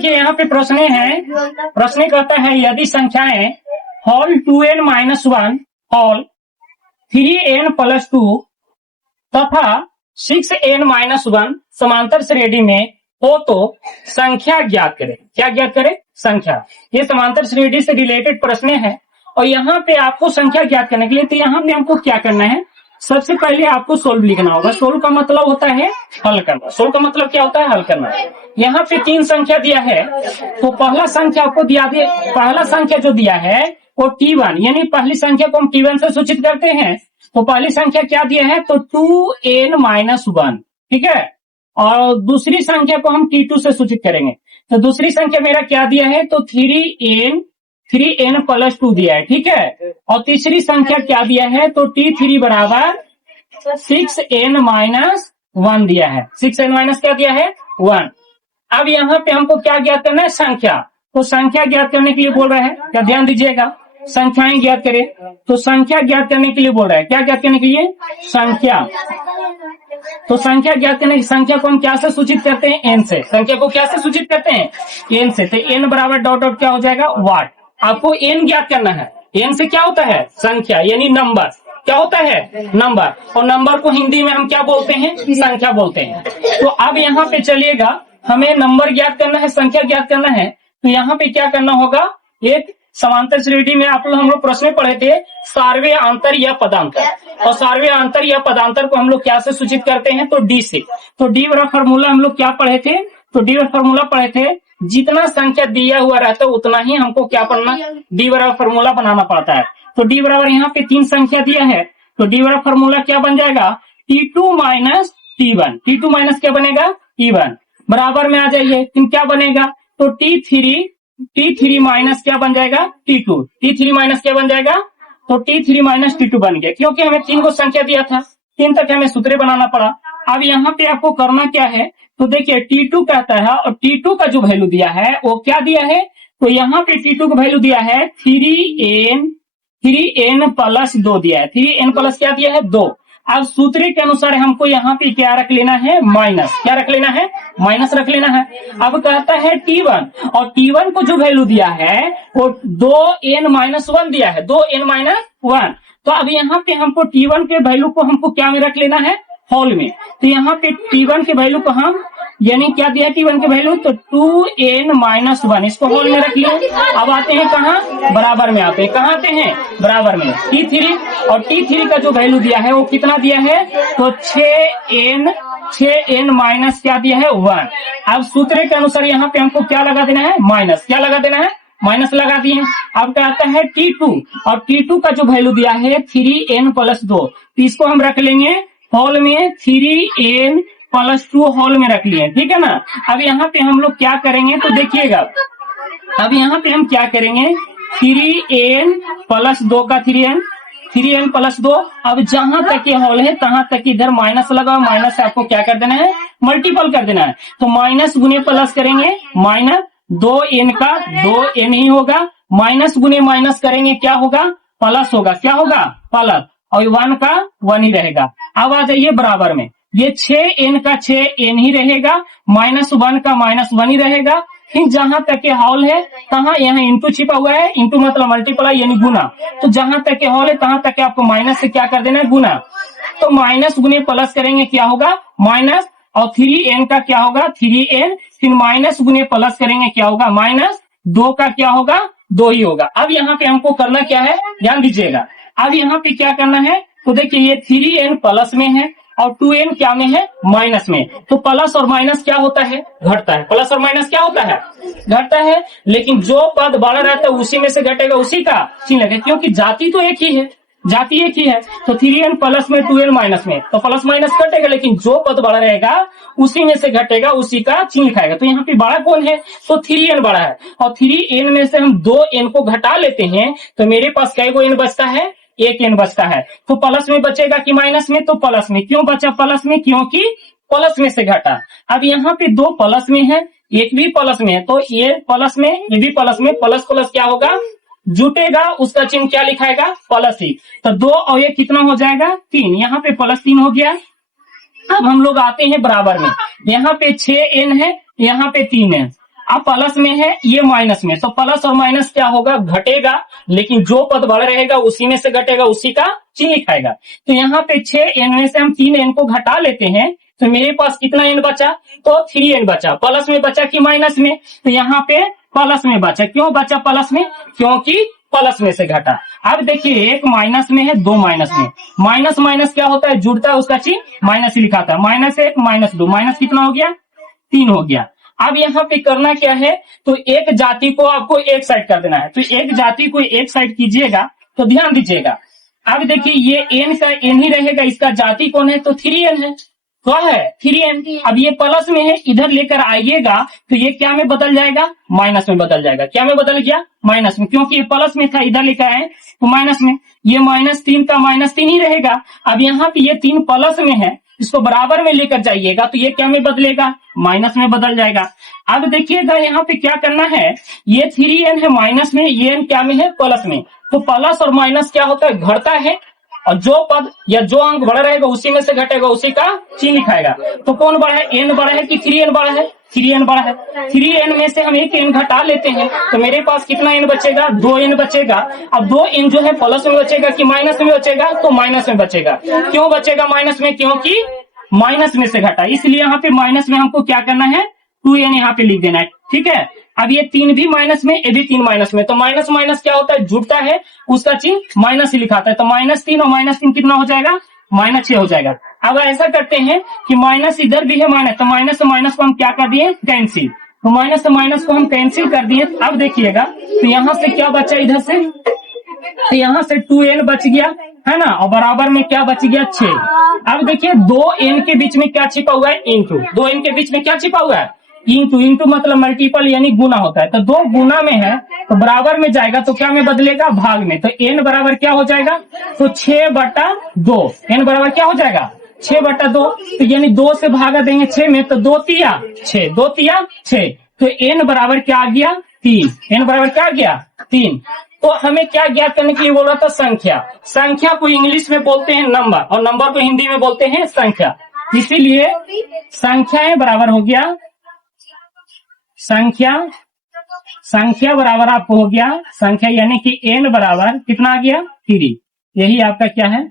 देखिए यहाँ पे प्रश्न कहता है यदि संख्याएं होल 2n-1 होल 3n+2 तथा 6n-1 समांतर श्रेणी में हो तो संख्या ज्ञात करें। क्या ज्ञात करें? संख्या। ये समांतर श्रेणी से रिलेटेड प्रश्न है और यहाँ पे आपको संख्या ज्ञात करने के लिए तो यहाँ पे हमको क्या करना है, सबसे पहले आपको सोल्व लिखना होगा। सोल्व का मतलब होता है हल करना। सोल्व का मतलब क्या होता है? हल करना। यहाँ पे 3 संख्या दिया है तो पहला संख्या आपको पहला संख्या जो दिया है वो T1, यानी पहली संख्या को हम T1 से सूचित करते हैं। तो पहली संख्या क्या दिया है? तो 2n-1, ठीक है। और दूसरी संख्या को हम T2 से सूचित करेंगे। तो दूसरी संख्या मेरा क्या दिया है? तो 3n+2 दिया है, ठीक है। और तीसरी संख्या क्या दिया है? तो T3 बराबर 6n-1 दिया है। 6n- क्या दिया है? 1। अब यहाँ पे हमको क्या ज्ञात करना है? संख्या। तो संख्या ज्ञात करने के लिए बोल रहा है, क्या ध्यान दीजिएगा, संख्याएं ज्ञात करें। तो संख्या ज्ञात करने के लिए बोल रहा है, क्या ज्ञात करने के लिए? संख्या। तो संख्या ज्ञात करने की संख्या को हम क्या से सूचित करते हैं? n से। संख्या को क्या से सूचित करते हैं? n से। तो n बराबर डॉट डॉट क्या हो जाएगा? वाट। आपको n ज्ञात करना है। n से क्या होता है? संख्या, यानी नंबर। क्या होता है? नंबर। और नंबर को हिंदी में हम क्या बोलते हैं? संख्या बोलते हैं। तो अब यहाँ पे चलिएगा, हमें नंबर ज्ञात करना है, संख्या ज्ञात करना है। तो यहाँ पे क्या करना होगा? एक समांतर श्रेणी में हम लोग प्रश्न पढ़े थे, सार्वय अंतर या पदांतर। और सार्वय अंतर या पदांतर को हम लोग क्या से सूचित करते हैं? तो डी से। तो डी वाला फॉर्मूला हम लोग क्या पढ़े थे? तो डी वाला फॉर्मूला पढ़े थे, जितना संख्या दिया हुआ रहता है उतना ही हमको क्या पढ़ना? डी बराबर फॉर्मूला बनाना पड़ता है। तो डी बराबर यहाँ पे 3 संख्या दिया है, तो डी बराबर फॉर्मूला क्या बन जाएगा? T2 minus T1। T2 minus क्या बनेगा? T1। बराबर में आ जाइए, क्या बनेगा? तो T3 माइनस क्या बन जाएगा? T2। T3 माइनस क्या बन जाएगा? तो T3 माइनस T2 बन गया, क्योंकि हमें 3 को संख्या दिया था, 3 तक हमें सूत्र बनाना पड़ा। अब यहाँ पे आपको करना क्या है? तो देखिए T2 कहता है, और T2 का जो वैल्यू दिया है वो क्या दिया है? तो यहाँ पे T2 का वैल्यू दिया है 3n+2 दिया है। 3n+ क्या दिया है? 2। अब सूत्र के अनुसार हमको यहाँ पे क्या रख लेना है? माइनस। क्या रख लेना है? माइनस रख लेना है। अब कहता है T1, और T1 को जो वैल्यू दिया है वो 2n-1 दिया है। 2n-1। तो अब यहाँ पे हमको T1 के वैल्यू को हमको क्या में रख लेना है? होल में। तो यहाँ पे T1 के वैल्यू को हम, यानी क्या दिया T1 के वैल्यू? तो 2n-1, इसको होल में रख लिए। अब आते हैं कहाँ? बराबर में आते हैं। कहाँ आते हैं? बराबर में। T3, और T3 का जो वैल्यू दिया है वो कितना दिया है? तो 6n क्या दिया है? 1। अब सूत्र के अनुसार यहाँ पे हमको क्या लगा देना है? माइनस। क्या लगा देना है? माइनस लगा दिए। अब क्या आता है? T2, और T2 का जो वैल्यू दिया है 3n+2, इसको हम रख लेंगे होल में। 3n+2 होल में रख लिए, ठीक है ना। अब यहाँ पे हम लोग क्या करेंगे? तो देखिएगा, अब यहाँ पे हम क्या करेंगे? 3n+2 का 3n+2। अब जहां तक ये होल है तहां तक इधर माइनस लगा, माइनस से आपको क्या कर देना है? मल्टीपल कर देना है। तो माइनस गुने प्लस करेंगे, माइनस 2n का 2n ही होगा, माइनस गुने माइनस करेंगे, क्या होगा? प्लस होगा। क्या होगा? प्लस। और 1 का 1 ही रहेगा। अब आ जाइए बराबर में, ये 6n का 6n ही रहेगा, -1 का -1 ही रहेगा। फिर जहां तक के हॉल है तहां यहाँ इंटू छिपा हुआ है, इंटू मतलब मल्टीप्लाई यानी गुना। तो जहां तक के हॉल है तहां तक के आपको माइनस से क्या कर देना है? गुना। तो माइनस गुने प्लस करेंगे, क्या होगा? माइनस। और 3n का क्या होगा? 3n। फिर माइनस गुने प्लस करेंगे, क्या होगा? माइनस। 2 का क्या होगा? 2 ही होगा। अब यहाँ पे हमको करना क्या है? ध्यान दीजिएगा। अब यहाँ पे क्या करना है? तो देखिए ये 3n प्लस में है और 2n क्या में है? माइनस में। तो प्लस और माइनस क्या होता है? घटता है। प्लस और माइनस क्या होता है? घटता है। लेकिन जो पद बड़ा रहता है उसी में से घटेगा, उसी का चिन्ह लगेगा, क्योंकि जाति तो एक ही है, जाति एक ही है। तो 3n प्लस में 2n माइनस में, तो प्लस माइनस घटेगा, लेकिन जो पद बड़ा रहेगा उसी में से घटेगा, उसी का चिन्ह लिखाएगा। तो यहाँ पे बड़ा कौन है? तो 3n बड़ा है। और 3n में से हम 2n को घटा लेते हैं तो मेरे पास कै गो n बचता है? 1 n बचता है। तो प्लस में बचेगा कि माइनस में? तो प्लस में। क्यों बचा प्लस में? क्योंकि प्लस में से घटा। अब यहाँ पे 2 प्लस में है, 1 भी प्लस में है, तो ये प्लस में, ये भी प्लस में, प्लस प्लस क्या होगा? जुटेगा, उसका चिन्ह क्या लिखाएगा? प्लस ही। तो 2 और 1 कितना हो जाएगा? 3। यहाँ पे +3 हो गया। अब हम लोग आते हैं बराबर में, यहाँ पे 6n है, यहाँ पे 3 है। अब प्लस में है, ये माइनस में, तो प्लस और माइनस क्या होगा, घटेगा, लेकिन जो पद बढ़ रहेगा उसी में से घटेगा, उसी का चिन्ह लिखाएगा। तो यहाँ पे 6n में से हम 3n को घटा लेते हैं, तो मेरे पास कितना n बचा, तो 3n बचा। प्लस में बचा कि माइनस में, तो यहाँ पे प्लस में बचा। क्यों बचा प्लस में, क्योंकि प्लस में से घटा। अब देखिए, एक माइनस में है, दो माइनस में, माइनस माइनस क्या होता है, जुड़ता है, उसका चिन्ह माइनस ही लिखा था। -1 -2 माइनस कितना हो गया, 3 हो गया। अब यहाँ पे करना क्या है, तो एक जाति को आपको एक साइड कर देना है। तो एक जाति को एक साइड कीजिएगा, तो ध्यान दीजिएगा। अब देखिए, ये n का n ही रहेगा, इसका जाति कौन है, तो 3n है, क्या है 3n। अब ये प्लस में है, इधर लेकर आइएगा तो ये क्या में बदल जाएगा, माइनस में बदल जाएगा। क्या में बदल गया, माइनस में, क्योंकि ये प्लस में था, इधर लेकर आए तो माइनस में। ये -3 का -3 ही रहेगा। अब यहाँ पे ये 3 प्लस में है, इसको बराबर में लेकर जाइएगा तो ये क्या में बदलेगा, माइनस में बदल जाएगा। अब देखिएगा, यहाँ पे क्या करना है, ये 3n है माइनस में, ये n क्या में है, प्लस में। तो प्लस और माइनस क्या होता है, घटता है, और जो पद या जो अंक बढ़ रहेगा उसी में से घटेगा, उसी का चिन्ह लिखाएगा। तो कौन बड़ा है, n बड़ा है कि 3n बड़ा है, 3n बड़ा है। 3n में से हम एक n घटा लेते हैं, तो मेरे पास कितना n बचेगा, 2n बचेगा। अब 2n जो है प्लस में बचेगा कि माइनस में बचेगा, तो माइनस में बचेगा। क्यों बचेगा माइनस में, क्योंकि माइनस में से घटा, इसलिए यहाँ पे माइनस में हमको क्या करना है, 2n यहाँ पे लिख देना है, ठीक है। अब ये 3 भी माइनस में, ये भी 3 माइनस में, तो माइनस माइनस क्या होता है, जुड़ता है, उसका चिन्ह माइनस ही लिखाता है। तो -3 और -3 कितना हो जाएगा, -6 हो जाएगा। अब ऐसा करते हैं कि माइनस इधर भी है माइनस, तो माइनस से माइनस को हम क्या कर दिए, कैंसिल। तो माइनस से माइनस को हम कैंसिल कर दिए। अब देखिएगा, तो यहाँ से क्या बचा, इधर से, तो यहाँ से 2n बच गया, है ना, और बराबर में क्या बच गया, 6। अब देखिए, 2n के बीच में क्या छिपा हुआ है, इंटू। 2n के बीच में क्या छिपा हुआ है, इंटू। इंटू मतलब मल्टीपल यानी गुना होता है। तो 2 गुना में है, तो बराबर में जाएगा, तो क्या में बदलेगा, भाग में। तो n बराबर क्या हो जाएगा, तो 6/2। n बराबर क्या हो जाएगा, 6/2। तो यानी 2 से भागा देंगे 6 में, तो 2 तिया 6, 2 तिया 6। तो n बराबर क्या आ गया, 3। n बराबर क्या आ गया, 3। तो हमें क्या ज्ञात करने के लिए बोल रहा था, संख्या। संख्या को इंग्लिश में बोलते हैं नंबर, और नंबर को हिंदी में बोलते हैं संख्या। इसीलिए संख्याएं बराबर हो गया, संख्या बराबर आपको हो गया, संख्या यानी कि n बराबर कितना आ गया, 3। यही आपका क्या है,